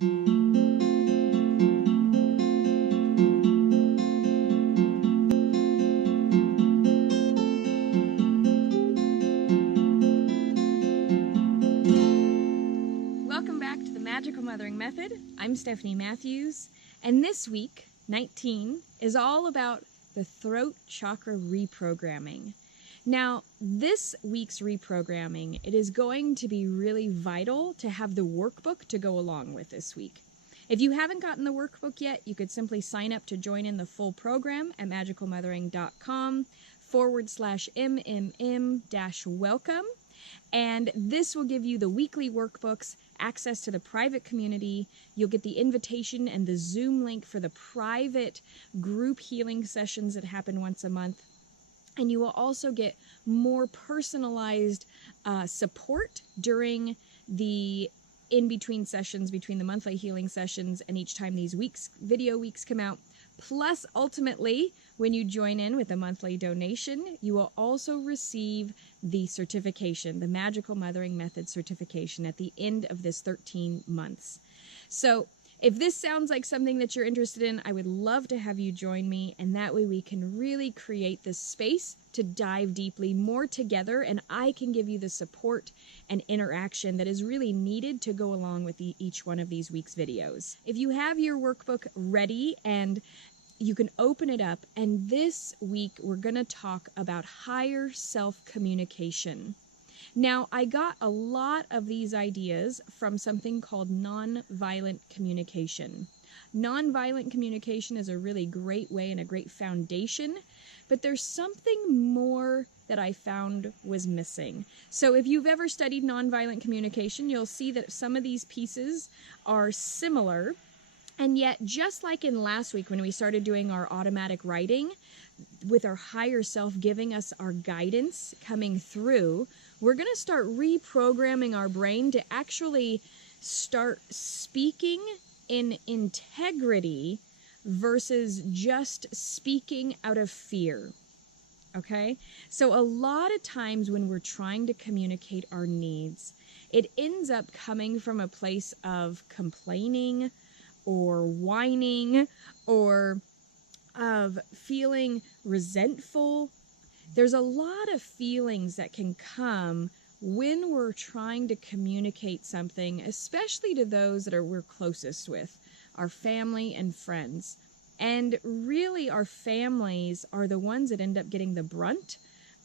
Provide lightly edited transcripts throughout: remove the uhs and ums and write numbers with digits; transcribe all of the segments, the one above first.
Welcome back to the Magical Mothering Method. I'm Stephanie Matthews, and this week, 19, is all about the throat chakra reprogramming. Now, this week's reprogramming, it is going to be really vital to have the workbook to go along with this week. If you haven't gotten the workbook yet, you could simply sign up to join in the full program at magicalmothering.com/MMM-welcome. And this will give you the weekly workbooks, access to the private community. You'll get the invitation and the Zoom link for the private group healing sessions that happen once a month. And you will also get more personalized support during the in-between sessions, between the monthly healing sessions and each time these video weeks come out. Plus, ultimately, when you join in with a monthly donation, you will also receive the certification, the Magical Mothering Method certification at the end of this 13 months. So if this sounds like something that you're interested in, I would love to have you join me, and that way we can really create this space to dive deeply more together, and I can give you the support and interaction that is really needed to go along with each one of these week's videos. If you have your workbook ready, and you can open it up, and this week we're going to talk about higher self-communication. Now, I got a lot of these ideas from something called nonviolent communication. Nonviolent communication is a really great way and a great foundation, but there's something more that I found was missing. So if you've ever studied nonviolent communication, you'll see that some of these pieces are similar. And yet, just like in last week when we started doing our automatic writing, with our higher self giving us our guidance coming through, we're going to start reprogramming our brain to actually start speaking in integrity versus just speaking out of fear. Okay? So a lot of times when we're trying to communicate our needs, it ends up coming from a place of complaining, or whining, or of feeling resentful. There's a lot of feelings that can come when we're trying to communicate something, especially to those that we're closest with, our family and friends. And really, our families are the ones that end up getting the brunt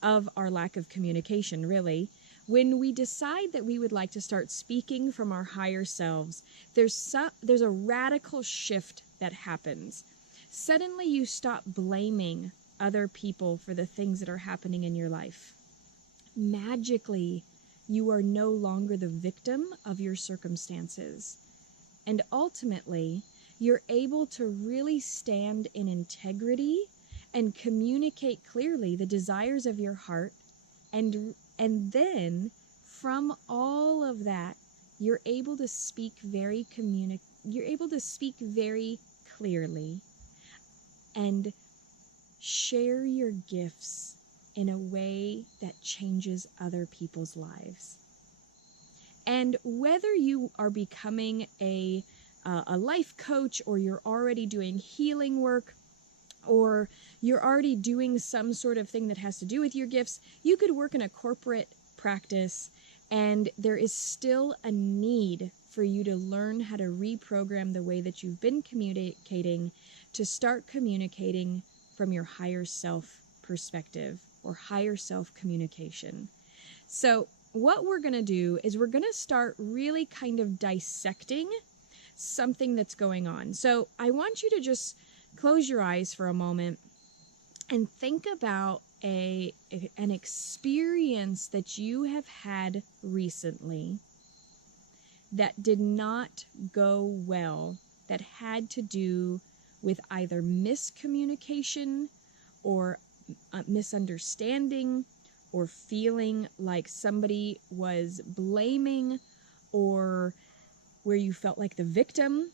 of our lack of communication, really. When we decide that we would like to start speaking from our higher selves, there's a radical shift that happens. Suddenly you stop blaming other people for the things that are happening in your life. Magically, you are no longer the victim of your circumstances. And ultimately, you're able to really stand in integrity and communicate clearly the desires of your heart, and then, from all of that, you're able to speak very clearly and share your gifts in a way that changes other people's lives. And whether you are becoming a life coach, or you're already doing healing work, or you're already doing some sort of thing that has to do with your gifts, you could work in a corporate practice, and there is still a need for you to learn how to reprogram the way that you've been communicating to start communicating from your higher self perspective, or higher self communication. So what we're going to do is we're going to start really kind of dissecting something that's going on. So I want you to just close your eyes for a moment and think about an experience that you have had recently that did not go well, that had to do with either miscommunication or misunderstanding, or feeling like somebody was blaming, or where you felt like the victim.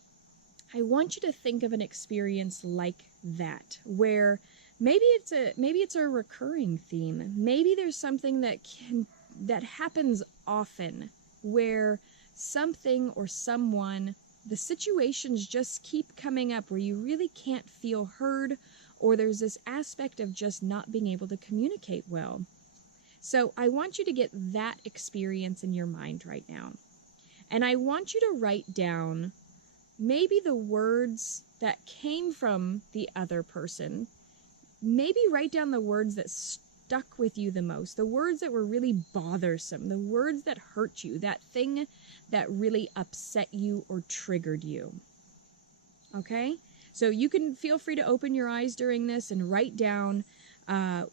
I want you to think of an experience like that, where maybe it's a recurring theme. Maybe there's something that happens often, where something or someone the situations just keep coming up where you really can't feel heard, or there's this aspect of just not being able to communicate well. So I want you to get that experience in your mind right now. And I want you to write down maybe the words that came from the other person. Maybe write down the words that stuck with you the most, the words that were really bothersome, the words that hurt you, that thing that really upset you or triggered you. Okay? So you can feel free to open your eyes during this and write down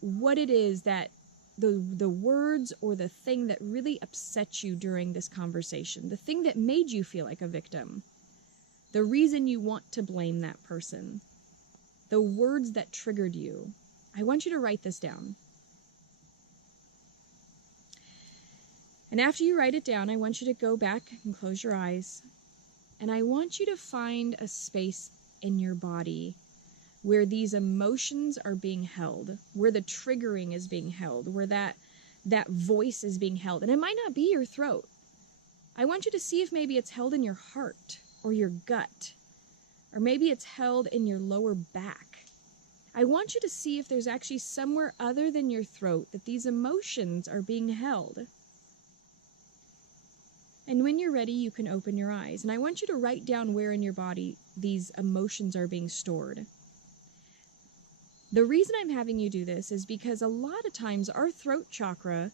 what it is that the words or the thing that really upset you during this conversation, the thing that made you feel like a victim, the reason you want to blame that person, the words that triggered you. I want you to write this down. And after you write it down, I want you to go back and close your eyes. And I want you to find a space in your body where these emotions are being held, where the triggering is being held, where that voice is being held. And it might not be your throat. I want you to see if maybe it's held in your heart or your gut, or maybe it's held in your lower back. I want you to see if there's actually somewhere other than your throat that these emotions are being held. And when you're ready, you can open your eyes. And I want you to write down where in your body these emotions are being stored. The reason I'm having you do this is because a lot of times our throat chakra,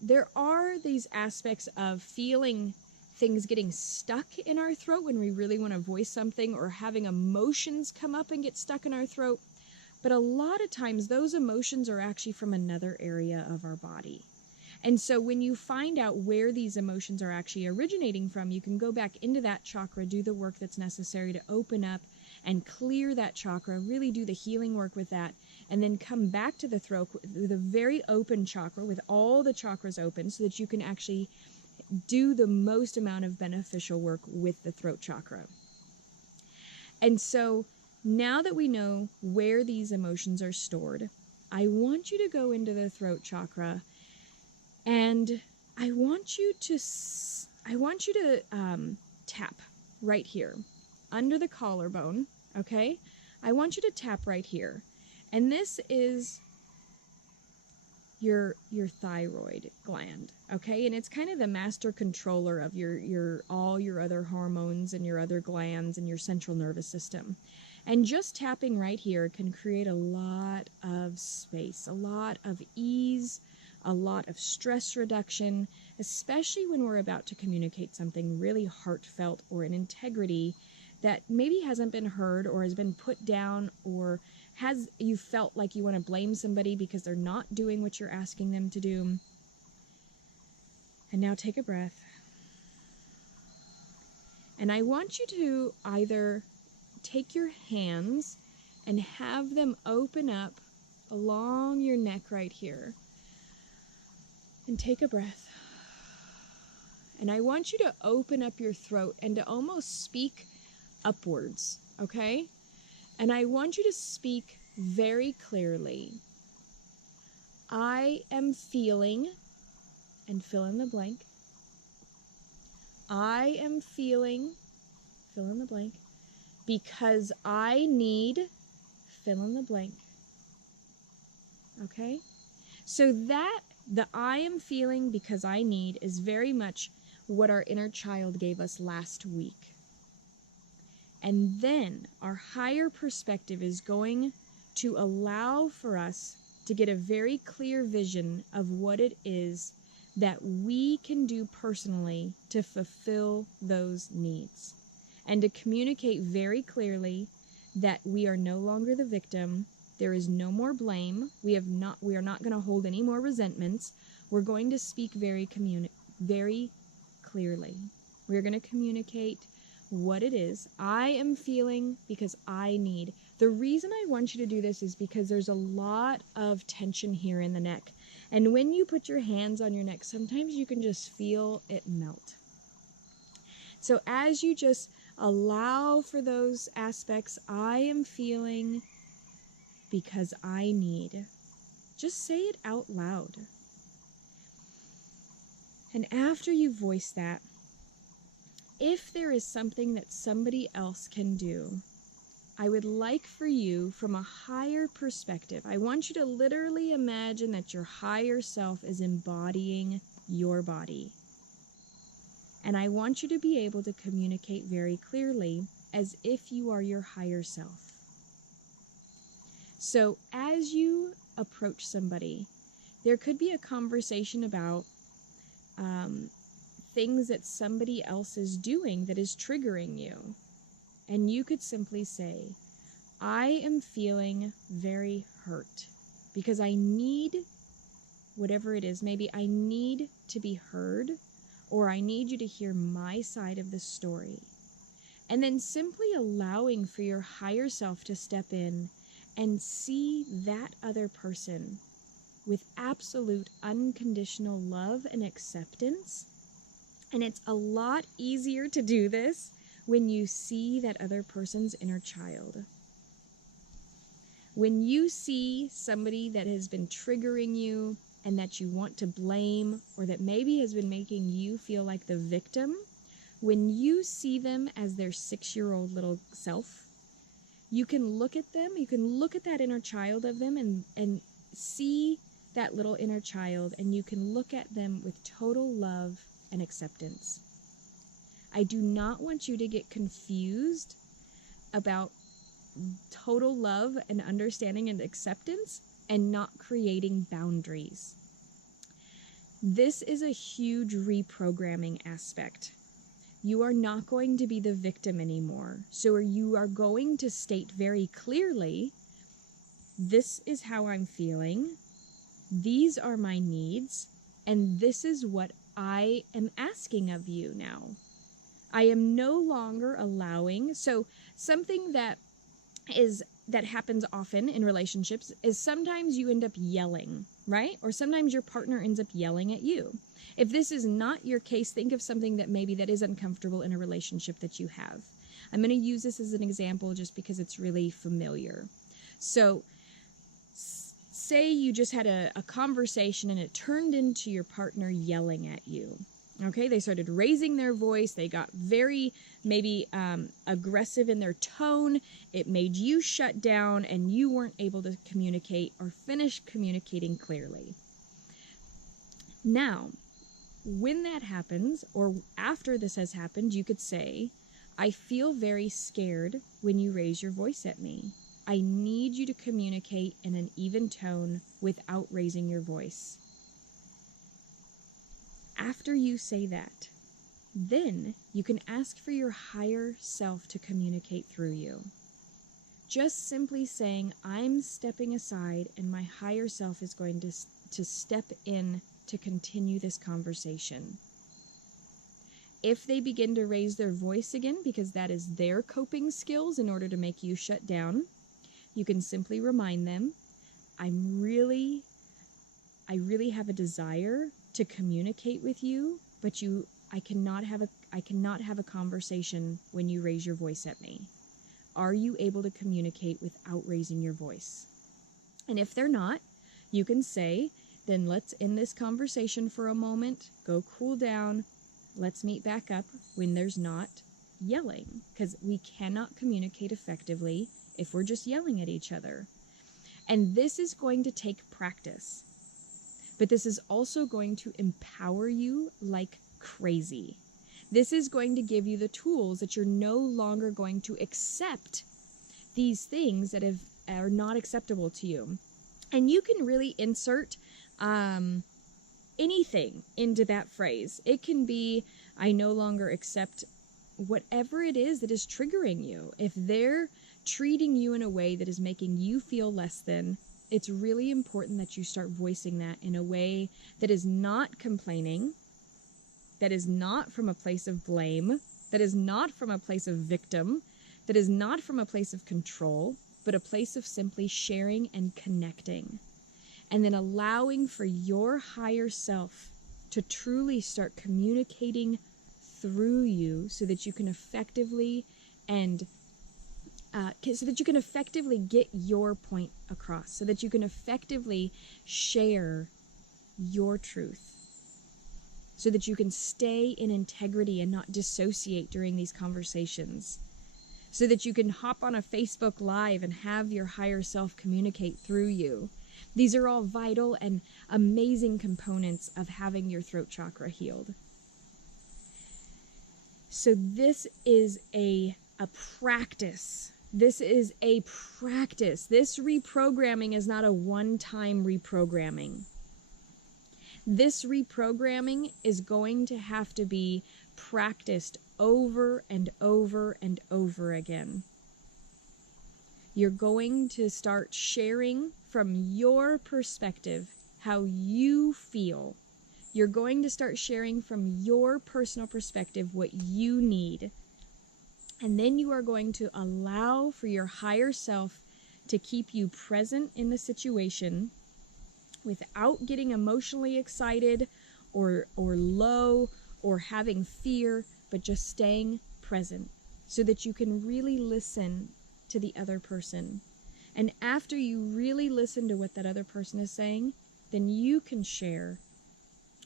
there are these aspects of feeling things getting stuck in our throat when we really want to voice something, or having emotions come up and get stuck in our throat. But a lot of times those emotions are actually from another area of our body. And so when you find out where these emotions are actually originating from, you can go back into that chakra, do the work that's necessary to open up and clear that chakra, really do the healing work with that, and then come back to the throat with a very open chakra, with all the chakras open, so that you can actually do the most amount of beneficial work with the throat chakra. And so now that we know where these emotions are stored, I want you to go into the throat chakra, and I want you to tap right here under the collarbone. Okay, I want you to tap right here, and this is your thyroid gland. Okay, and it's kind of the master controller of your all your other hormones and your other glands and your central nervous system. And just tapping right here can create a lot of space, a lot of ease, a lot of stress reduction, especially when we're about to communicate something really heartfelt or an integrity that maybe hasn't been heard or has been put down, or you felt like you want to blame somebody because they're not doing what you're asking them to do. And now take a breath. And I want you to either take your hands and have them open up along your neck right here. And take a breath. And I want you to open up your throat and to almost speak upwards, okay? And I want you to speak very clearly. I am feeling, and fill in the blank. I am feeling, fill in the blank, because I need, fill in the blank. Okay? So that, the I am feeling because I need, is very much what our inner child gave us last week. And then our higher perspective is going to allow for us to get a very clear vision of what it is that we can do personally to fulfill those needs, and to communicate very clearly that we are no longer the victim. There is no more blame. We are not going to hold any more resentments. We're going to speak very clearly. We're going to communicate what it is I am feeling because I need. The reason I want you to do this is because there's a lot of tension here in the neck. And when you put your hands on your neck, sometimes you can just feel it melt. So as you just allow for those aspects, I am feeling because I need. Just say it out loud. And after you voice that, if there is something that somebody else can do, I would like for you, from a higher perspective, I want you to literally imagine that your higher self is embodying your body. And I want you to be able to communicate very clearly as if you are your higher self. So as you approach somebody, there could be a conversation about things that somebody else is doing that is triggering you. And you could simply say, I am feeling very hurt because I need, whatever it is, maybe I need to be heard, or I need you to hear my side of the story. And then simply allowing for your higher self to step in and see that other person with absolute unconditional love and acceptance. And it's a lot easier to do this when you see that other person's inner child. When you see somebody that has been triggering you and that you want to blame, or that maybe has been making you feel like the victim, when you see them as their 6-year-old little self, you can look at them, you can look at that inner child of them and see that little inner child, and you can look at them with total love and acceptance. I do not want you to get confused about total love and understanding and acceptance and not creating boundaries. This is a huge reprogramming aspect. You are not going to be the victim anymore. So you are going to state very clearly, this is how I'm feeling, these are my needs, and this is what I am asking of you now. I am no longer allowing, so something that happens often in relationships is sometimes you end up yelling, right? Or sometimes your partner ends up yelling at you. If this is not your case, think of something that maybe that is uncomfortable in a relationship that you have. I'm going to use this as an example just because it's really familiar. So say you just had a conversation and it turned into your partner yelling at you. Okay, they started raising their voice. They got very maybe aggressive in their tone. It made you shut down and you weren't able to communicate or finish communicating clearly. Now, when that happens, or after this has happened, you could say, I feel very scared when you raise your voice at me. I need you to communicate in an even tone without raising your voice. After you say that, then you can ask for your higher self to communicate through you. Just simply saying, I'm stepping aside and my higher self is going to step in to continue this conversation. If they begin to raise their voice again, because that is their coping skills in order to make you shut down, you can simply remind them, I really have a desire to communicate with you, but I cannot have a conversation when you raise your voice at me. Are you able to communicate without raising your voice? And if they're not, you can say, then let's end this conversation for a moment, go cool down, let's meet back up when there's not yelling, because we cannot communicate effectively if we're just yelling at each other. And this is going to take practice. But this is also going to empower you like crazy. This is going to give you the tools that you're no longer going to accept these things that are not acceptable to you. And you can really insert anything into that phrase. It can be, I no longer accept whatever it is that is triggering you. If they're treating you in a way that is making you feel less than, it's really important that you start voicing that in a way that is not complaining, that is not from a place of blame, that is not from a place of victim, that is not from a place of control, but a place of simply sharing and connecting. And then allowing for your higher self to truly start communicating through you so that you can effectively get your point across, so that you can effectively share your truth. so that you can stay in integrity and not dissociate during these conversations, so that you can hop on a Facebook Live and have your higher self communicate through you. These are all vital and amazing components of having your throat chakra healed. So this is a practice. This is a practice. This reprogramming is not a one-time reprogramming. This reprogramming is going to have to be practiced over and over and over again. You're going to start sharing from your perspective how you feel. You're going to start sharing from your personal perspective what you need. And then you are going to allow for your higher self to keep you present in the situation without getting emotionally excited or low or having fear, but just staying present so that you can really listen to the other person. And after you really listen to what that other person is saying, then you can share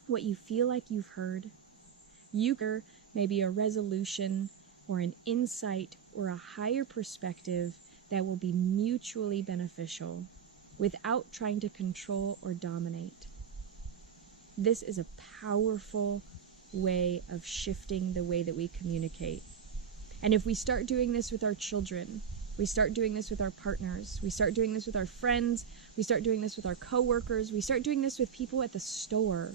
what you feel like you've heard. You hear maybe a resolution or an insight or a higher perspective that will be mutually beneficial without trying to control or dominate. This is a powerful way of shifting the way that we communicate. And if we start doing this with our children, we start doing this with our partners, we start doing this with our friends, we start doing this with our coworkers, we start doing this with people at the store,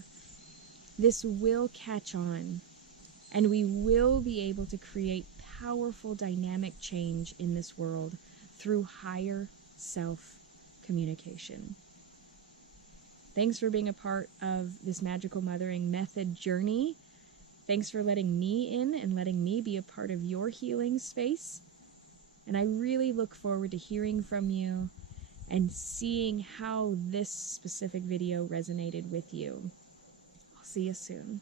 this will catch on, and we will be able to create powerful dynamic change in this world through higher self communication. Thanks for being a part of this Magical Mothering Method journey. Thanks for letting me in and letting me be a part of your healing space. And I really look forward to hearing from you and seeing how this specific video resonated with you. I'll see you soon.